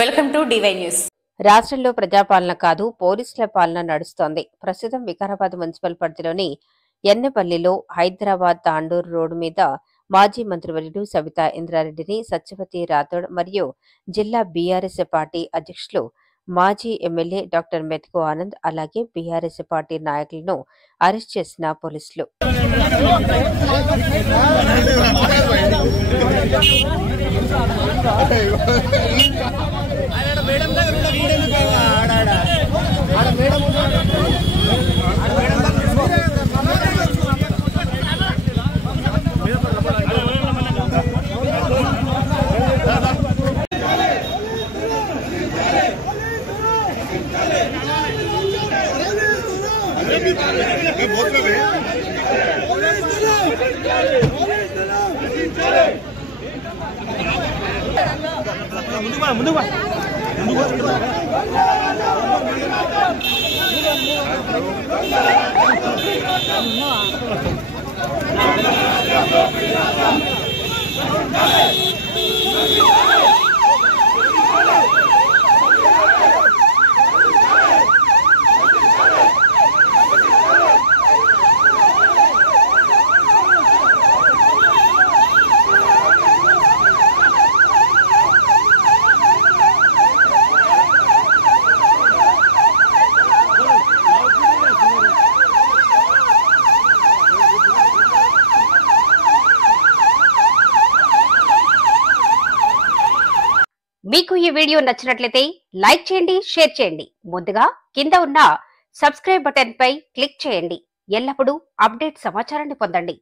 Welcome to DY news. రాష్ట్రంలో ప్రజాపాలన కాదు పోలీసుల పాలన నడుస్తోంది. ప్రస్తుతం వికారాబాద్ మున్సిపల్ పరిధిలోని ఎన్నెపల్లిలో హైదరాబాద్ తాండూరు రోడ్డు మీద మాజీ మంత్రివర్యులు సబితా ఇంద్రారెడ్డిని సత్యవతి రాథోడ్ మరియు జిల్లా బీఆర్ఎస్ పార్టీ అధ్యక్షులు మాజీ ఎమ్మెల్యే డాక్టర్ మెతుకు ఆనంద్ అలాగే బీఆర్ఎస్ పార్టీ నాయకులను అరెస్ట్ చేసిన పోలీసులు. మీకు ఈ వీడియో నచ్చినట్లయితే లైక్ చేయండి, షేర్ చేయండి. ముందుగా కింద ఉన్న సబ్స్క్రైబ్ బటన్ పై క్లిక్ చేయండి. ఎల్లప్పుడూ అప్డేట్ సమాచారాన్ని పొందండి.